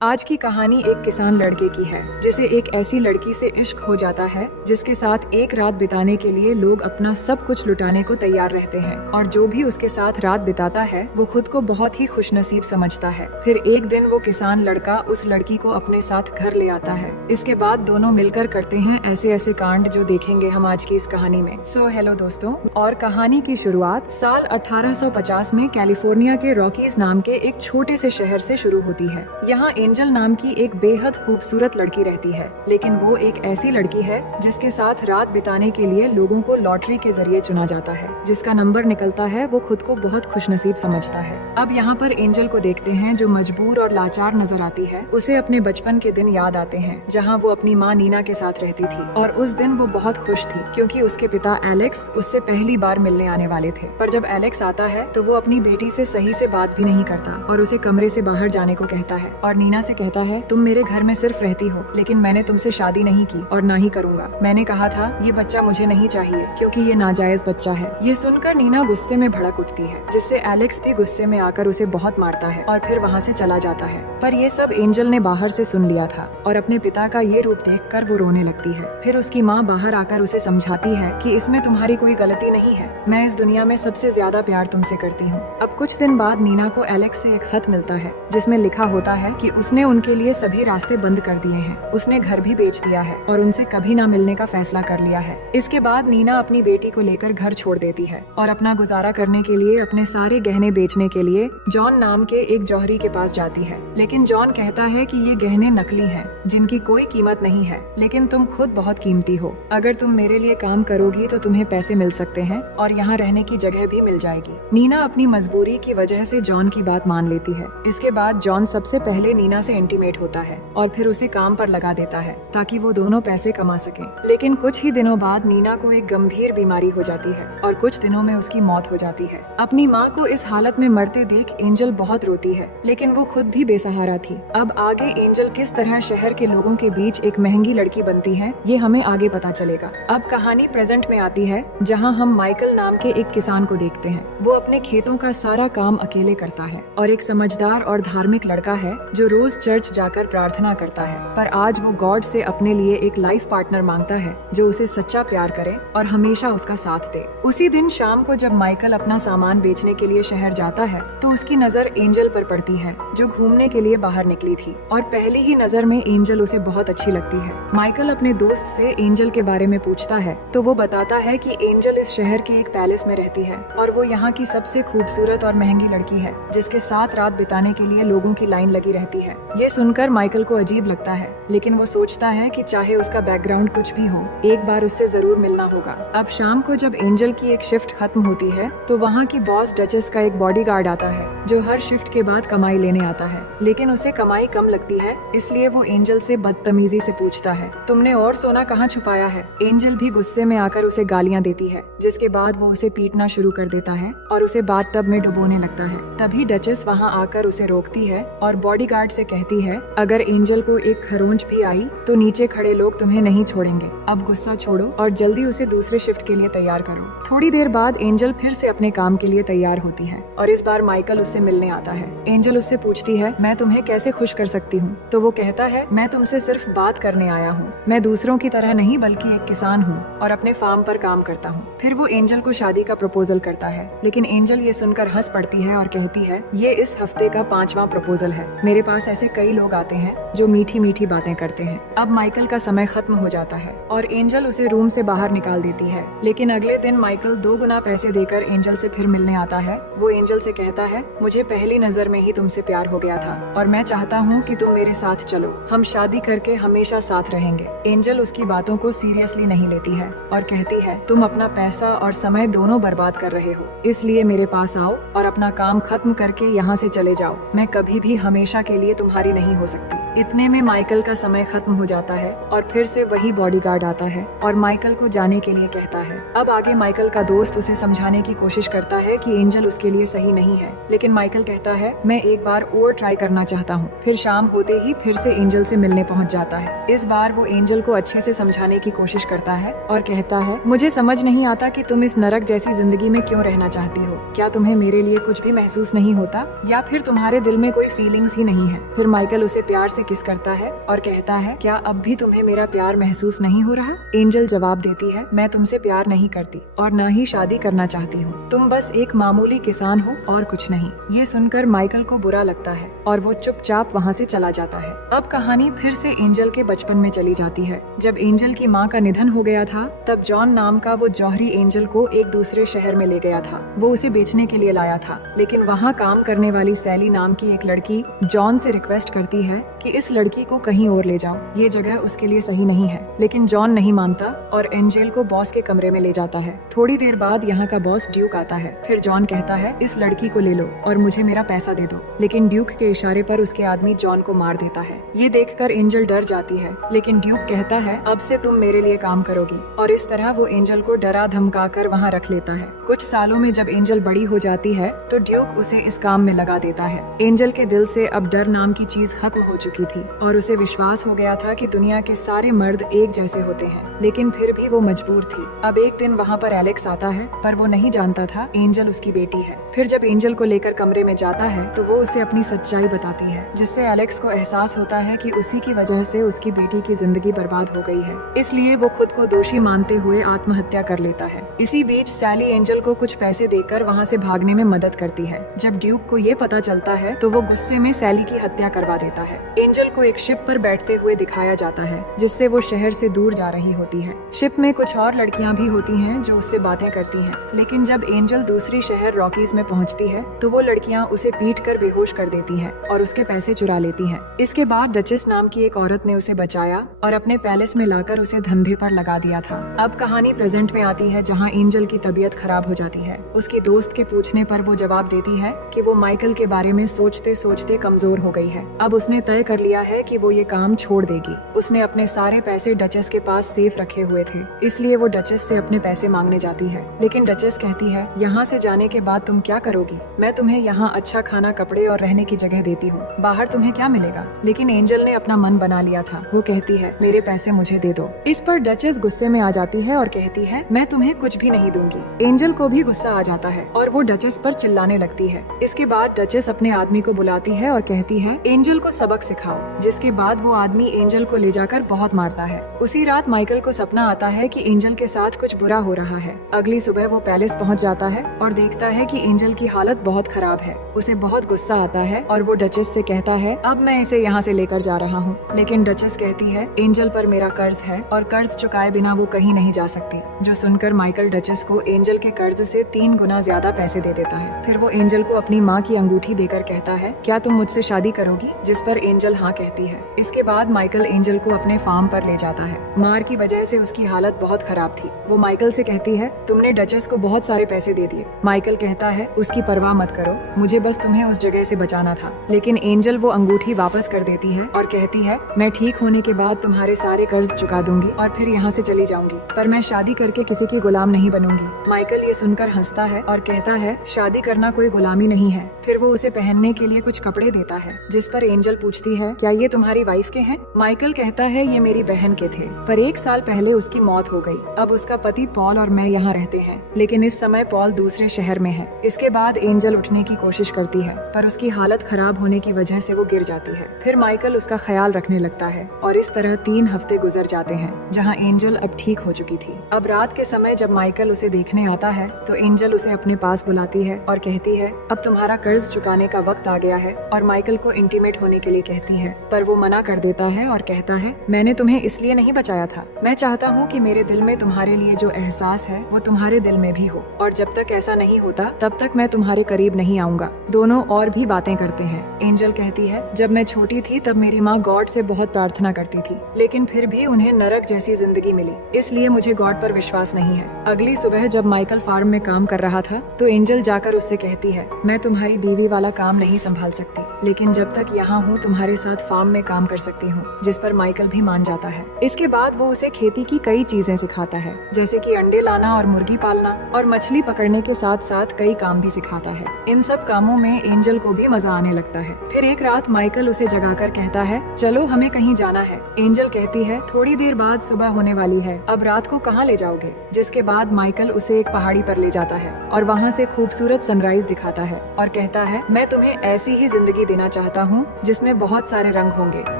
आज की कहानी एक किसान लड़के की है जिसे एक ऐसी लड़की से इश्क हो जाता है जिसके साथ एक रात बिताने के लिए लोग अपना सब कुछ लुटाने को तैयार रहते हैं और जो भी उसके साथ रात बिताता है वो खुद को बहुत ही खुशनसीब समझता है। फिर एक दिन वो किसान लड़का उस लड़की को अपने साथ घर ले आता है। इसके बाद दोनों मिलकर करते हैं ऐसे ऐसे कांड जो देखेंगे हम आज की इस कहानी में। हेलो दोस्तों, और कहानी की शुरुआत साल 1850 में कैलिफोर्निया के रॉकीज नाम के एक छोटे से शहर से शुरू होती है। यहाँ एंजल नाम की एक बेहद खूबसूरत लड़की रहती है, लेकिन वो एक ऐसी लड़की है जिसके साथ रात बिताने के लिए लोगों को लॉटरी के जरिए चुना जाता है। जिसका नंबर निकलता है वो खुद को बहुत खुशनसीब समझता है। अब यहाँ पर एंजल को देखते हैं जो मजबूर और लाचार नजर आती है। उसे अपने बचपन के दिन याद आते हैं जहाँ वो अपनी माँ नीना के साथ रहती थी, और उस दिन वो बहुत खुश थी क्योंकि उसके पिता एलेक्स उससे पहली बार मिलने आने वाले थे। पर जब एलेक्स आता है तो वो अपनी बेटी से सही से बात भी नहीं करता और उसे कमरे से बाहर जाने को कहता है और नीना से कहता है, तुम मेरे घर में सिर्फ रहती हो, लेकिन मैंने तुमसे शादी नहीं की और ना ही करूँगा। मैंने कहा था ये बच्चा मुझे नहीं चाहिए क्योंकि ये नाजायज बच्चा है। ये सुनकर नीना गुस्से में भड़क उठती है, जिससे एलेक्स भी गुस्से में आकर उसे बहुत मारता है और फिर वहाँ से चला जाता है। पर ये सब एंजल ने बाहर से सुन लिया था और अपने पिता का ये रूप देखकर वो रोने लगती है। फिर उसकी माँ बाहर आकर उसे समझाती है कि इसमें तुम्हारी कोई गलती नहीं है, मैं इस दुनिया में सबसे ज्यादा प्यार तुमसे करती हूँ। अब कुछ दिन बाद नीना को एलेक्स से एक खत मिलता है जिसमें लिखा होता है कि उसने उनके लिए सभी रास्ते बंद कर दिए हैं, उसने घर भी बेच दिया है और उनसे कभी ना मिलने का फैसला कर लिया है। इसके बाद नीना अपनी बेटी को लेकर घर छोड़ देती है और अपना गुजारा करने के लिए अपने सारे गहने बेचने के लिए जॉन नाम के एक जौहरी के पास जाती है। लेकिन जॉन कहता है कि ये गहने नकली हैं, जिनकी कोई कीमत नहीं है, लेकिन तुम खुद बहुत कीमती हो। अगर तुम मेरे लिए काम करोगी तो तुम्हें पैसे मिल सकते हैं और यहाँ रहने की जगह भी मिल जाएगी। नीना अपनी मजबूरी की वजह से जॉन की बात मान लेती है। इसके बाद जॉन सबसे पहले नीना से इंटीमेट होता है और फिर उसे काम पर लगा देता है ताकि वो दोनों पैसे कमा सकें। लेकिन कुछ ही दिनों बाद नीना को एक गंभीर बीमारी हो जाती है और कुछ दिनों में उसकी मौत हो जाती है। अपनी माँ को इस हालत में मरते देख एंजल बहुत रोती है, लेकिन वो खुद भी बेसहारा थी। अब आगे एंजल किस तरह शहर के लोगों के बीच एक महंगी लड़की बनती है, ये हमें आगे पता चलेगा। अब कहानी प्रेजेंट में आती है जहाँ हम माइकल नाम के एक किसान को देखते हैं। वो अपने खेतों का सारा काम अकेले करता है और एक समझदार और धार्मिक लड़का है जो रोज चर्च जाकर प्रार्थना करता है। पर आज वो गॉड से अपने लिए एक लाइफ पार्टनर मांगता है जो उसे सच्चा प्यार करे और हमेशा उसका साथ दे। उसी दिन शाम को जब माइकल अपना सामान बेचने के लिए शहर जाता है तो उसकी नजर एंजल पर पड़ती है जो घूमने के लिए बाहर निकली थी, और पहली ही नजर में एंजल उसे बहुत अच्छी लगती है। माइकल अपने दोस्त से एंजल के बारे में पूछता है तो वो बताता है कि एंजल इस शहर के एक पैलेस में रहती है और वो यहाँ की सबसे खूबसूरत और महंगी लड़की है जिसके साथ रात बिताने के लिए लोगों की लाइन लगी रहती है। ये सुनकर माइकल को अजीब लगता है, लेकिन वो सोचता है कि चाहे उसका बैकग्राउंड कुछ भी हो, एक बार उससे जरूर मिलना होगा। अब शाम को जब एंजल की एक शिफ्ट खत्म होती है तो वहाँ की बॉस डचेस का एक बॉडीगार्ड आता है जो हर शिफ्ट के बाद कमाई लेने आता है, लेकिन उसे कमाई कम लगती है, इसलिए वो एंजल से बदतमीजी से पूछता है, तुमने और सोना कहाँ छुपाया है? एंजल भी गुस्से में आकर उसे गालियाँ देती है, जिसके बाद वो उसे पीटना शुरू कर देता है और उसे बाथटब में डुबोने लगता है। तभी डचेस वहाँ आकर उसे रोकती है और बॉडीगार्ड से कहती है, अगर एंजल को एक खरोंच भी आई तो नीचे खड़े लोग तुम्हें नहीं छोड़ेंगे। अब गुस्सा छोड़ो और जल्दी उसे दूसरे शिफ्ट के लिए तैयार करो। थोड़ी देर बाद एंजल फिर से अपने काम के लिए तैयार होती है और इस बार माइकल उससे मिलने आता है। एंजल उससे पूछती है, मैं तुम्हें कैसे खुश कर सकती हूँ? तो वो कहता है, मैं तुमसे सिर्फ बात करने आया हूँ, मैं दूसरों की तरह नहीं बल्कि एक किसान हूँ और अपने फार्म पर काम करता हूँ। फिर वो एंजल को शादी का प्रपोजल करता है, लेकिन एंजल ये सुनकर हंस पड़ती है और कहती है, ये इस हफ्ते का 5वां प्रपोजल है। मेरे पास ऐसे कई लोग आते हैं जो मीठी मीठी बातें करते हैं। अब माइकल का समय खत्म हो जाता है और एंजल उसे रूम से बाहर निकाल देती है, लेकिन अगले दिन माइकल 2 गुना पैसे देकर एंजल से फिर मिलने आता है। वो एंजल से कहता है, मुझे पहली नजर में ही तुमसे प्यार हो गया था और मैं चाहता हूँ कि तुम मेरे साथ चलो, हम शादी करके हमेशा साथ रहेंगे। एंजल उसकी बातों को सीरियसली नहीं लेती है और कहती है, तुम अपना पैसा और समय दोनों बर्बाद कर रहे हो, इसलिए मेरे पास आओ और अपना काम खत्म करके यहाँ से चले जाओ। मैं कभी भी हमेशा के लिए तुम्हारी नहीं हो सकती। इतने में माइकल का समय खत्म हो जाता है और फिर से वही बॉडीगार्ड आता है और माइकल को जाने के लिए कहता है। अब आगे माइकल का दोस्त उसे समझाने की कोशिश करता है कि एंजल उसके लिए सही नहीं है, लेकिन माइकल कहता है मैं एक बार और ट्राई करना चाहता हूँ। फिर शाम होते ही फिर से एंजल से मिलने पहुँच जाता है। इस बार वो एंजल को अच्छे से समझाने की कोशिश करता है और कहता है मुझे समझ नहीं आता कि तुम इस नरक जैसी जिंदगी में क्यों रहना चाहती हो। क्या तुम्हें मेरे लिए कुछ भी महसूस नहीं होता या फिर तुम्हारे दिल में कोई फीलिंग्स ही नहीं है। फिर माइकल उसे प्यार से किस करता है और कहता है क्या अब भी तुम्हें मेरा प्यार महसूस नहीं हो रहा। एंजल जवाब देती है मैं तुमसे प्यार नहीं करती और ना ही शादी करना चाहती हूँ। तुम बस एक मामूली किसान हो और कुछ नहीं। ये सुनकर माइकल को बुरा लगता है और वो चुपचाप वहाँ से चला जाता है। अब कहानी फिर से एंजल के बचपन में चली जाती है। जब एंजल की माँ का निधन हो गया था तब जॉन नाम का वो जौहरी एंजल को एक दूसरे शहर में ले गया था। वो उसे बेचने के लिए लाया था, लेकिन वहाँ काम करने वाली सैली नाम की एक लड़की जॉन से रिक्वेस्ट करती है कि इस लड़की को कहीं और ले जाओ, ये जगह उसके लिए सही नहीं है। लेकिन जॉन नहीं मानता और एंजल को बॉस के कमरे में ले जाता है। थोड़ी देर बाद यहाँ का बॉस ड्यूक आता है। फिर जॉन कहता है इस लड़की को ले लो और मुझे मेरा पैसा दे दो, लेकिन ड्यूक के इशारे पर उसके आदमी जॉन को मार देता है। ये देखकर एंजल डर जाती है, लेकिन ड्यूक कहता है अब से तुम मेरे लिए काम करोगी, और इस तरह वो एंजल को डरा धमका कर वहाँ रख लेता है। कुछ सालों में जब एंजल बड़ी हो जाती है तो ड्यूक उसे इस काम में लगा देता है। एंजल के दिल से अब डर नाम की चीज खत्म हो चुकी थी और उसे विश्वास हो गया था कि दुनिया के सारे मर्द एक जैसे होते हैं, लेकिन फिर भी वो मजबूर थी। अब एक दिन वहाँ पर एलेक्स आता है, पर वो नहीं जानता था एंजल उसकी बेटी है। फिर जब एंजल को लेकर कमरे में जाता है तो वो उसे अपनी सच्चाई बताती है, जिससे एलेक्स को एहसास होता है कि उसी की वजह से उसकी बेटी की जिंदगी बर्बाद हो गई है। इसलिए वो खुद को दोषी मानते हुए आत्महत्या कर लेता है। इसी बीच सैली एंजल को कुछ पैसे देकर वहाँ से भागने में मदद करती है। जब ड्यूक को ये पता चलता है तो वो गुस्से में सैली की हत्या करवा देता है। एंजल को एक शिप पर बैठते हुए दिखाया जाता है, जिससे वो शहर से दूर जा रही होती है। शिप में कुछ और लड़कियां भी होती हैं जो उससे बातें करती हैं, लेकिन जब एंजल दूसरी शहर रॉकीज में पहुंचती है तो वो लड़कियां उसे पीट कर बेहोश कर देती हैं और उसके पैसे चुरा लेती हैं। इसके बाद डचेस नाम की एक औरत ने उसे बचाया और अपने पैलेस में लाकर उसे धंधे पर लगा दिया था। अब कहानी प्रेजेंट में आती है, जहाँ एंजल की तबीयत खराब हो जाती है। उसकी दोस्त के पूछने पर वो जवाब देती है कि वो माइकल के बारे में सोचते सोचते कमजोर हो गई है। अब उसने तय कर लिया है कि वो ये काम छोड़ देगी। उसने अपने सारे पैसे डचेस के पास सेफ रखे हुए थे, इसलिए वो डचेस से अपने पैसे मांगने जाती है। लेकिन डचेस कहती है यहाँ से जाने के बाद तुम क्या करोगी? मैं तुम्हें यहाँ अच्छा खाना, कपड़े और रहने की जगह देती हूँ, बाहर तुम्हें क्या मिलेगा? लेकिन एंजल ने अपना मन बना लिया था। वो कहती है मेरे पैसे मुझे दे दो। इस पर डचेस गुस्से में आ जाती है और कहती है मैं तुम्हें कुछ भी नहीं दूंगी। एंजल को भी गुस्सा आ जाता है और वो डचेस पर चिल्लाने लगती है। इसके बाद डचेस अपने आदमी को बुलाती है और कहती है एंजल को सबक सिखाओ, जिसके बाद वो आदमी एंजल को ले जाकर बहुत मारता है। उसी रात माइकल को सपना आता है कि एंजल के साथ कुछ बुरा हो रहा है। अगली सुबह वो पैलेस पहुंच जाता है और देखता है कि एंजल की हालत बहुत खराब है। उसे बहुत गुस्सा आता है और वो डचेस से कहता है अब मैं इसे यहाँ से लेकर जा रहा हूँ। लेकिन डचेस कहती है एंजल पर मेरा कर्ज है और कर्ज चुकाए बिना वो कहीं नहीं जा सकती। जो सुनकर माइकल डचेस को एंजल के कर्ज से 3 गुना ज्यादा पैसे दे देता है। फिर वो एंजल को अपनी माँ की अंगूठी देकर कहता है क्या तुम मुझसे शादी करोगी? जिस पर एंजल हाँ कहती है। इसके बाद माइकल एंजल को अपने फार्म पर ले जाता है। मार की वजह से उसकी हालत बहुत खराब थी। वो माइकल से कहती है तुमने डचेस को बहुत सारे पैसे दे दिए। माइकल कहता है उसकी परवाह मत करो, मुझे बस तुम्हें उस जगह से बचाना था। लेकिन एंजल वो अंगूठी वापस कर देती है और कहती है मैं ठीक होने के बाद तुम्हारे सारे कर्ज चुका दूंगी और फिर यहाँ से चली जाऊंगी, पर मैं शादी करके किसी की गुलाम नहीं बनूंगी। माइकल ये सुनकर हंसता है और कहता है शादी करना कोई गुलामी नहीं है। फिर वो उसे पहनने के लिए कुछ कपड़े देता है, जिस पर एंजल पूछती है क्या ये तुम्हारी वाइफ के हैं? माइकल कहता है ये मेरी बहन के थे, पर 1 साल पहले उसकी मौत हो गई। अब उसका पति पॉल और मैं यहाँ रहते हैं, लेकिन इस समय पॉल दूसरे शहर में है। इसके बाद एंजल उठने की कोशिश करती है, पर उसकी हालत खराब होने की वजह से वो गिर जाती है। फिर माइकल उसका ख्याल रखने लगता है और इस तरह 3 हफ्ते गुजर जाते हैं, जहाँ एंजल अब ठीक हो चुकी थी। अब रात के समय जब माइकल उसे देखने आता है तो एंजल उसे अपने पास बुलाती है और कहती है अब तुम्हारा कर्ज चुकाने का वक्त आ गया है, और माइकल को इंटीमेट होने के लिए कहती है, पर वो मना कर देता है और कहता है मैंने तुम्हें इसलिए नहीं बचाया था। मैं चाहता हूँ कि मेरे दिल में तुम्हारे लिए जो एहसास है वो तुम्हारे दिल में भी हो, और जब तक ऐसा नहीं होता तब तक मैं तुम्हारे करीब नहीं आऊंगा। दोनों और भी बातें करते हैं। हैं। एंजल कहती है, जब मैं छोटी थी तब मेरी माँ गॉड से बहुत प्रार्थना करती थी, लेकिन फिर भी उन्हें नरक जैसी जिंदगी मिली, इसलिए मुझे गॉड पर विश्वास नहीं है। अगली सुबह जब माइकल फार्म में काम कर रहा था तो एंजल जाकर उससे कहती है, मैं तुम्हारी बीवी वाला काम नहीं संभाल सकती, लेकिन जब तक यहाँ हूँ तुम्हारे साथ फार्म में काम कर सकती हूँ, जिस पर माइकल भी मान जाता है। इसके बाद वो उसे खेती की कई चीजें सिखाता है, जैसे कि अंडे लाना और मुर्गी पालना और मछली पकड़ने के साथ साथ कई काम भी सिखाता है। इन सब कामों में एंजल को भी मजा आने लगता है। फिर एक रात माइकल उसे जगाकर कहता है, चलो हमें कहीं जाना है। एंजल कहती है, थोड़ी देर बाद सुबह होने वाली है, अब रात को कहाँ ले जाओगे? जिसके बाद माइकल उसे एक पहाड़ी पर ले जाता है और वहाँ से खूबसूरत सनराइज दिखाता है और कहता है, मैं तुम्हें ऐसी ही जिंदगी देना चाहता हूँ जिसमें बहुत सारे रंग होंगे,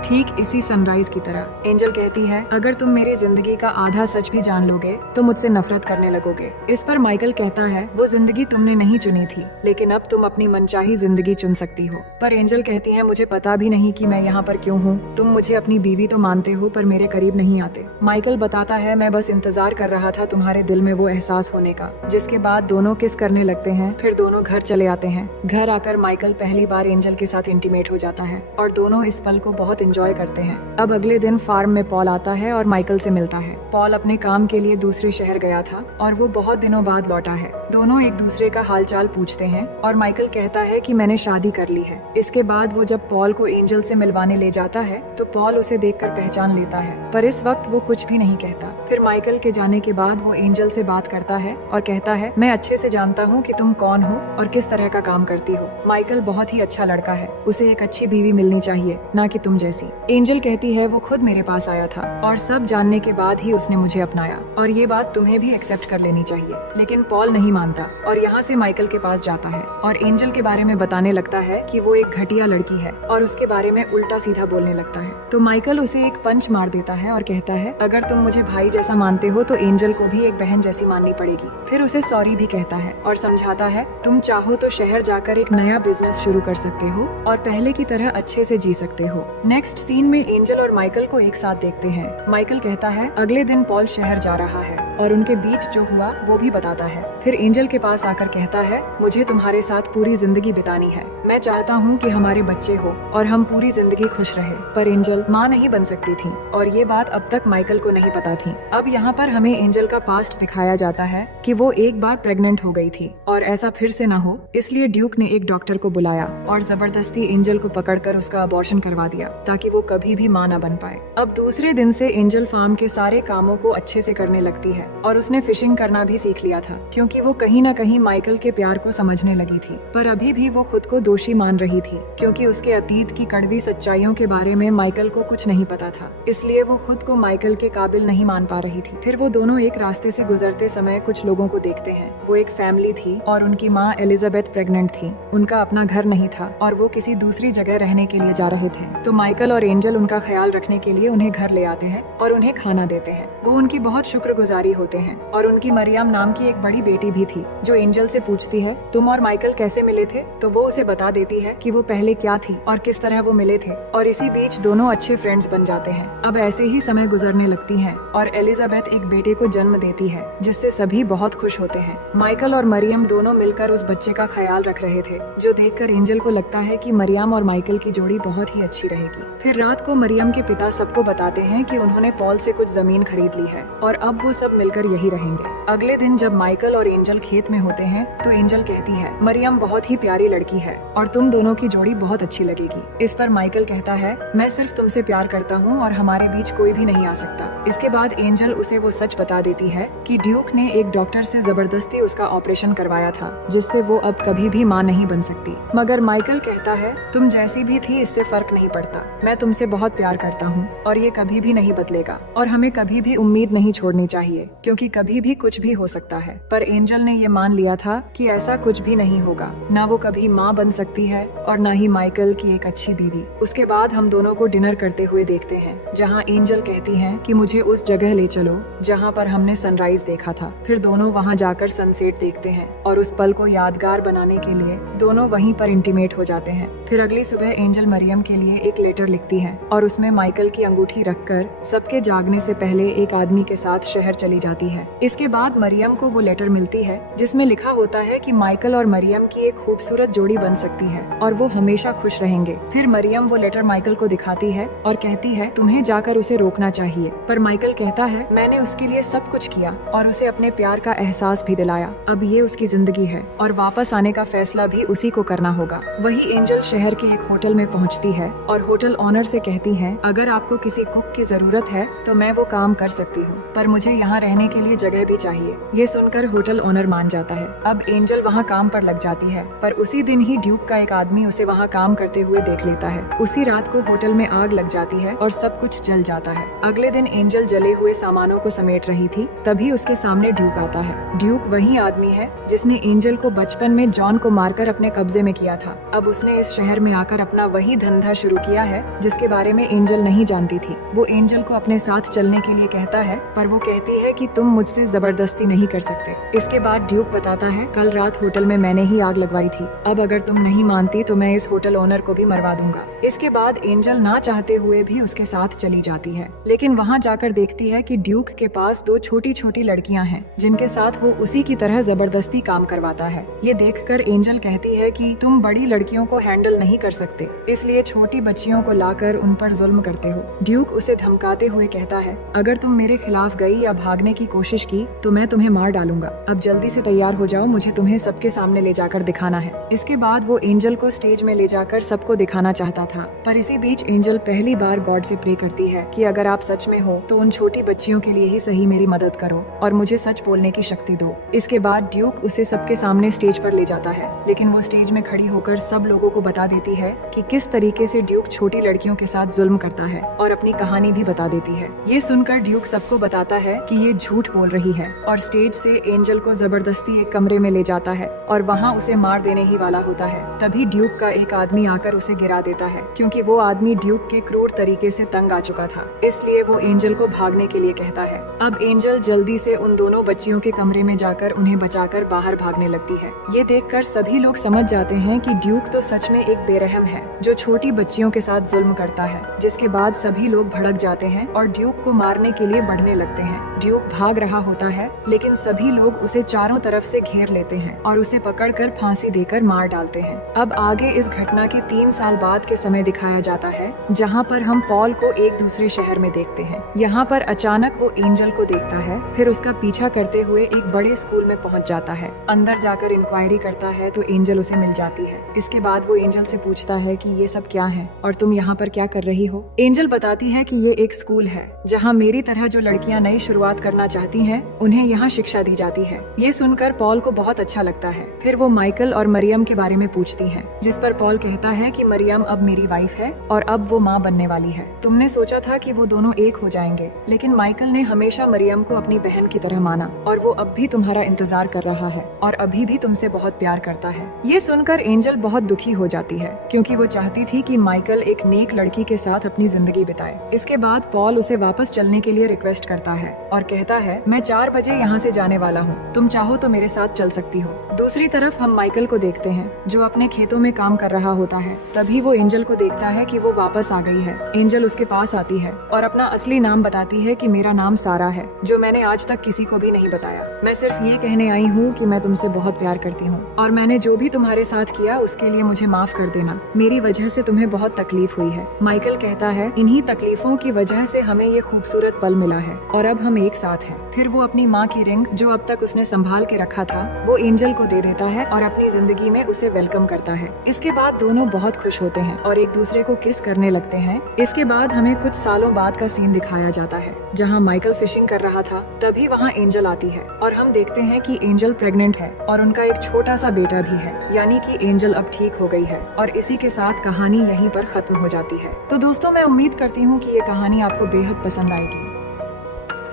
ठीक इसी सनराइज की तरह। एंजल कहती है, अगर तुम मेरी जिंदगी का आधा सच भी जान लोगे तो मुझसे नफरत करने लगोगे। इस पर माइकल कहता है, वो जिंदगी तुमने नहीं चुनी थी, लेकिन अब तुम अपनी मनचाही जिंदगी चुन सकती हो। पर एंजल कहती है, मुझे पता भी नहीं कि मैं यहाँ पर क्यों हूँ। तुम मुझे अपनी बीवी तो मानते हो पर मेरे करीब नहीं आते। माइकल बताता है, मैं बस इंतजार कर रहा था तुम्हारे दिल में वो एहसास होने का। जिसके बाद दोनों किस करने लगते हैं। फिर दोनों घर चले आते हैं। घर आकर माइकल पहली बार एंजल के साथ इंटीमेट हो जाता है और दोनों इस पल को बहुत एंजॉय करते हैं। अब अगले दिन फार्म में पॉल आता है और माइकल से मिलता है। पॉल अपने काम के लिए दूसरे शहर गया था और वो बहुत दिनों बाद लौटा है। दोनों एक दूसरे का हालचाल पूछते हैं और माइकल कहता है कि मैंने शादी कर ली है। इसके बाद वो जब पॉल को एंजल से मिलवाने ले जाता है तो पॉल उसे देखकर पहचान लेता है, पर इस वक्त वो कुछ भी नहीं कहता। फिर माइकल के जाने के बाद वो एंजल से बात करता है और कहता है, मैं अच्छे से जानता हूँ कि तुम कौन हो और किस तरह का काम करती हो। माइकल बहुत ही अच्छा लड़का है, उसे एक अच्छी बीवी मिलनी चाहिए, ना कि तुम जैसी। एंजल कहती है, वो खुद मेरे पास आया था और सब जानने के बाद ही उसने मुझे अपनाया और ये बात तुम्हें भी एक्सेप्ट कर लेनी चाहिए। लेकिन पॉल नहीं मानता और यहाँ से माइकल के पास जाता है और एंजल के बारे में बताने लगता है कि वो एक घटिया लड़की है और उसके बारे में उल्टा सीधा बोलने लगता है। तो माइकल उसे एक पंच मार देता है और कहता है, अगर तुम मुझे भाई जैसा मानते हो तो एंजल को भी एक बहन जैसी माननी पड़ेगी। फिर उसे सॉरी भी कहता है और समझाता है, तुम चाहो तो शहर जाकर एक नया बिजनेस शुरू कर सकते हो और पहले की तरह अच्छे से जी सकते हो। नेक्स्ट सीन में एंजल और माइकल को एक साथ देखते हैं। माइकल कहता है, अगले दिन पॉल शहर जा रहा है और उनके बीच जो हुआ वो भी बताता है। फिर एंजल के पास आकर कहता है, मुझे तुम्हारे साथ पूरी जिंदगी बितानी है। मैं चाहता हूँ कि हमारे बच्चे हो और हम पूरी जिंदगी खुश रहे। पर एंजल माँ नहीं बन सकती थी और ये बात अब तक माइकल को नहीं पता थी। अब यहाँ पर हमें एंजल का पास्ट दिखाया जाता है कि वो एक बार प्रेग्नेंट हो गई थी और ऐसा फिर से न हो, इसलिए ड्यूक ने एक डॉक्टर को बुलाया और जबरदस्ती एंजल को पकड़कर उसका अबॉर्शन करवा दिया ताकि वो कभी भी माँ न बन पाए। अब दूसरे दिन से एंजल फार्म के सारे कामों को अच्छे से करने लगती है और उसने फिशिंग करना भी सीख लिया था, क्योंकि वो कहीं न कहीं माइकल के प्यार को समझने लगी थी। पर अभी भी वो खुद को दोषी मान रही थी, क्योंकि उसके अतीत की कड़वी सच्चाइयों के बारे में माइकल को कुछ नहीं पता था, इसलिए वो खुद को माइकल के काबिल नहीं मान पा रही थी। फिर वो दोनों एक रास्ते से गुजरते समय कुछ लोगों को देखते हैं। वो एक फैमिली थी और उनकी माँ एलिजाबेथ प्रेग्नेंट थी। उनका अपना घर नहीं था और वो किसी दूसरी जगह रहने के लिए जा रहे थे। तो माइकल और एंजल उनका ख्याल रखने के लिए उन्हें घर ले आते हैं और उन्हें खाना देते हैं। वो उनकी बहुत शुक्रगुजारी होते हैं और उनकी मरियम नाम की एक बड़ी बेटी भी थी, जो एंजल से पूछती है, तुम और माइकल कैसे मिले थे? तो वो उसे बता देती है कि वो पहले क्या थी और किस तरह वो मिले थे, और इसी बीच दोनों अच्छे फ्रेंड्स बन जाते हैं। अब ऐसे ही समय गुजरने लगती है और एलिजाबेथ एक बेटे को जन्म देती है, जिससे सभी बहुत खुश होते हैं। माइकल और मरियम दोनों मिलकर उस बच्चे का ख्याल रख रहे थे, जो देखकर एंजल को लगता है कि मरियम और माइकल की जोड़ी बहुत ही अच्छी रहेगी। फिर रात को मरियम के पिता सबको बताते हैं कि उन्होंने पॉल से कुछ जमीन खरीद ली है और अब वो सब मिलकर यही रहेंगे। अगले दिन जब माइकल और एंजल खेत में होते हैं तो एंजल कहती है, मरियम बहुत ही प्यारी लड़की है और तुम दोनों की जोड़ी बहुत अच्छी लगेगी। इस पर माइकल कहता है, मैं सिर्फ तुमसे प्यार करता हूँ और हमारे बीच कोई भी नहीं आ सकता। इसके बाद एंजल उसे वो सच बता देती है कि ड्यूक ने एक डॉक्टर से जबरदस्ती उसका ऑपरेशन करवाया था, जिससे वो अब कभी भी माँ नहीं बन सकती। मगर माइकल कहता है, तुम जैसी भी थी इससे फर्क नहीं पड़ता, मैं तुमसे बहुत प्यार करता हूँ और ये कभी भी नहीं बदलेगा और हमें कभी भी उम्मीद नहीं छोड़नी चाहिए, क्योंकि कभी भी कुछ भी हो सकता है। पर एंजल ने ये मान लिया था कि ऐसा कुछ भी नहीं होगा, ना वो कभी माँ बन सकती है और ना ही माइकल की एक अच्छी बीवी। उसके बाद हम दोनों को डिनर करते हुए देखते हैं, जहाँ एंजल कहती है कि मुझे उस जगह ले चलो जहाँ पर हमने सनराइज देखा था। फिर दोनों वहाँ जाकर सनसेट देखते हैं और उस पल को यादगार बनाने के लिए दोनों वहीं पर इंटीमेट हो जाते हैं। फिर अगली सुबह एंजल मरियम के लिए एक लेटर लिखती है और उसमें माइकल की अंगूठी रखकर सबके जागने से पहले एक आदमी के साथ शहर चली जाती है। इसके बाद मरियम को वो लेटर मिलती है जिसमें लिखा होता है कि माइकल और मरियम की एक खूबसूरत जोड़ी बन सकती है और और वो हमेशा खुश रहेंगे। फिर मरियम वो लेटर माइकल को दिखाती है और कहती है तुम्हें जाकर उसे रोकना चाहिए, पर माइकल कहता है मैंने उसके लिए सब कुछ किया और उसे अपने प्यार का एहसास भी दिलाया, अब ये उसकी जिंदगी है और वापस आने का फैसला भी उसी को करना होगा। वही एंजल शहर के एक होटल में पहुंचती है और होटल ऑनर से कहती है अगर आपको किसी कुक की जरूरत है तो मैं वो काम कर सकती हूँ, पर मुझे यहाँ रहने के लिए जगह भी चाहिए। ये सुनकर होटल ऑनर मान जाता है। अब एंजल वहाँ काम पर लग जाती है, पर उसी दिन ही ड्यूक का एक आदमी उसे वहाँ काम करते हुए देख लेता है। उसी रात को होटल में आग लग जाती है और सब कुछ जल जाता है। अगले दिन एंजल जले हुए सामानों को समेट रही थी, तभी उसके सामने ड्यूक आता है। ड्यूक वही आदमी है जिसने एंजल को बचपन में जॉन को मारकर अपने कब्जे में किया था। अब उसने इस शहर में आकर अपना वही धंधा शुरू किया है जिसके बारे में एंजल नहीं जानती थी। वो एंजल को अपने साथ चलने के लिए कहता है, पर वो कहती है कि तुम मुझसे जबरदस्ती नहीं कर सकते। इसके बाद ड्यूक बताता है कल रात होटल में मैंने ही आग लगवाई थी, अब अगर तुम नहीं मानती तो मैं इस होटल ओनर को भी मरवा दूंगा। इसके बाद एंजल ना चाहते हुए भी उसके साथ चली जाती है, लेकिन वहाँ जाकर देखती है कि ड्यूक के पास दो छोटी छोटी लड़कियां हैं जिनके साथ वो उसी की तरह जबरदस्ती काम करवाता है। ये देखकर एंजल कहती है कि तुम बड़ी लड़कियों को हैंडल नहीं कर सकते, इसलिए छोटी बच्चियों को लाकर उन पर जुल्म करते हो। ड्यूक उसे धमकाते हुए कहता है अगर तुम मेरे खिलाफ गई या भागने की कोशिश की तो मैं तुम्हें मार डालूंगा। अब जल्दी से तैयार हो जाओ, मुझे तुम्हें सबके सामने ले जाकर दिखाना है। इसके बाद वो एंजल को स्टेज में ले जाकर सबको दिखाना चाहता था, पर इसी बीच एंजल पहली बार गॉड से प्रे करती है कि अगर आप सच में हो तो उन छोटी बच्चियों के लिए ही सही मेरी मदद करो और मुझे सच बोलने की शक्ति दो। इसके बाद ड्यूक उसे सबके सामने स्टेज पर ले जाता है, लेकिन वो स्टेज में खड़ी होकर सब लोगों को बता देती है कि किस तरीके से ड्यूक छोटी लड़कियों के साथ जुल्म करता है और अपनी कहानी भी बता देती है। ये सुनकर ड्यूक सबको बताता है कि ये झूठ बोल रही है और स्टेज से एंजल को जबरदस्ती एक कमरे में ले जाता है और वहाँ उसे मार देने ही वाला होता है। तभी ड्यूक का एक आदमी आकर उसे गिरा देता है, क्योंकि वो आदमी ड्यूक के क्रूर तरीके से तंग आ चुका था, इसलिए वो एंजल को भागने के लिए कहता है। अब एंजल जल्दी से उन दोनों बच्चियों के कमरे में जाकर उन्हें बचाकर बाहर भागने लगती है। ये देखकर सभी लोग समझ जाते हैं कि ड्यूक तो सच में एक बेरहम है जो छोटी बच्चियों के साथ जुल्म करता है। जिसके बाद सभी लोग भड़क जाते हैं और ड्यूक को मारने के लिए बढ़ने लगते हैं। ड्यूक भाग रहा होता है, लेकिन सभी लोग उसे चारों तरफ से घेर लेते हैं और उसे पकड़कर फांसी देकर मार डालते हैं। अब आगे इस घटना के 3 साल बाद के समय दिखाया जाता है, जहाँ पर हम पॉल को एक दूसरे शहर में देखते हैं। यहाँ पर अचानक वो एंजल को देखता है, फिर उसका पीछा करते हुए एक बड़े स्कूल में पहुँच जाता है। अंदर जाकर इंक्वायरी करता है तो एंजल उसे मिल जाती है। इसके बाद वो एंजल से पूछता है कि ये सब क्या है और तुम यहाँ पर क्या कर रही हो। एंजल बताती है कि ये एक स्कूल है जहाँ मेरी तरह जो लड़कियाँ नई शुरुआत करना चाहती हैं, उन्हें यहाँ शिक्षा दी जाती है। ये सुनकर पॉल को बहुत अच्छा लगता है। फिर वो माइकल और मरियम के बारे में पूछती है, जिस पर पॉल कहता है कि मरियम अब मेरी वाइफ है और अब वो माँ बनने वाली है। तुमने सोचा था कि वो दोनों एक हो जाएंगे, लेकिन माइकल ने हमेशा मरियम को अपनी बहन की तरह माना और वो अब भी तुम्हारा इंतजार कर रहा है और अभी भी तुमसे बहुत प्यार करता है। ये सुनकर एंजल बहुत दुखी हो जाती है, क्योंकि वो चाहती थी कि माइकल एक नेक लड़की के साथ अपनी जिंदगी बिताए। इसके बाद पॉल उसे वापस चलने के लिए रिक्वेस्ट करता है और कहता है मैं 4 बजे यहाँ से जाने वाला हूँ, तुम चाहो तो मेरे साथ चल सकती हो। दूसरी तरफ हम माइकल को देखते हैं जो अपने खेतों में काम कर रहा होता है। तभी वो एंजल को देखता है कि वो वापस आ गई है। एंजल उसके पास आती है और अपना असली नाम बताती है कि मेरा नाम सारा है, जो मैंने आज तक किसी को भी नहीं बताया। मैं सिर्फ ये कहने आई हूँ कि मैं तुमसे बहुत प्यार करती हूँ और मैंने जो भी तुम्हारे साथ किया उसके लिए मुझे माफ कर देना। मेरी वजह से तुम्हें बहुत तकलीफ हुई है। माइकल कहता है इन्हीं तकलीफों की वजह से हमें ये खूबसूरत पल मिला है और अब हम एक साथ हैं। फिर वो अपनी माँ की रिंग जो अब तक उसने संभाल के रखा था वो एंजल को दे देता है और अपनी जिंदगी में उसे वेलकम करता है। इसके बाद दोनों बहुत खुश होते हैं और एक दूसरे को किस करने लगते हैं। इसके बाद हमें कुछ सालों बाद का सीन दिखाया जाता है जहाँ माइकल फिशिंग कर रहा था। तभी वहाँ एंजल आती है और हम देखते हैं कि एंजल प्रेग्नेंट है और उनका एक छोटा सा बेटा भी है, यानी कि एंजल अब ठीक हो गई है। और इसी के साथ कहानी यहीं पर खत्म हो जाती है। तो दोस्तों मैं उम्मीद करती हूँ कि ये कहानी आपको बेहद पसंद आएगी।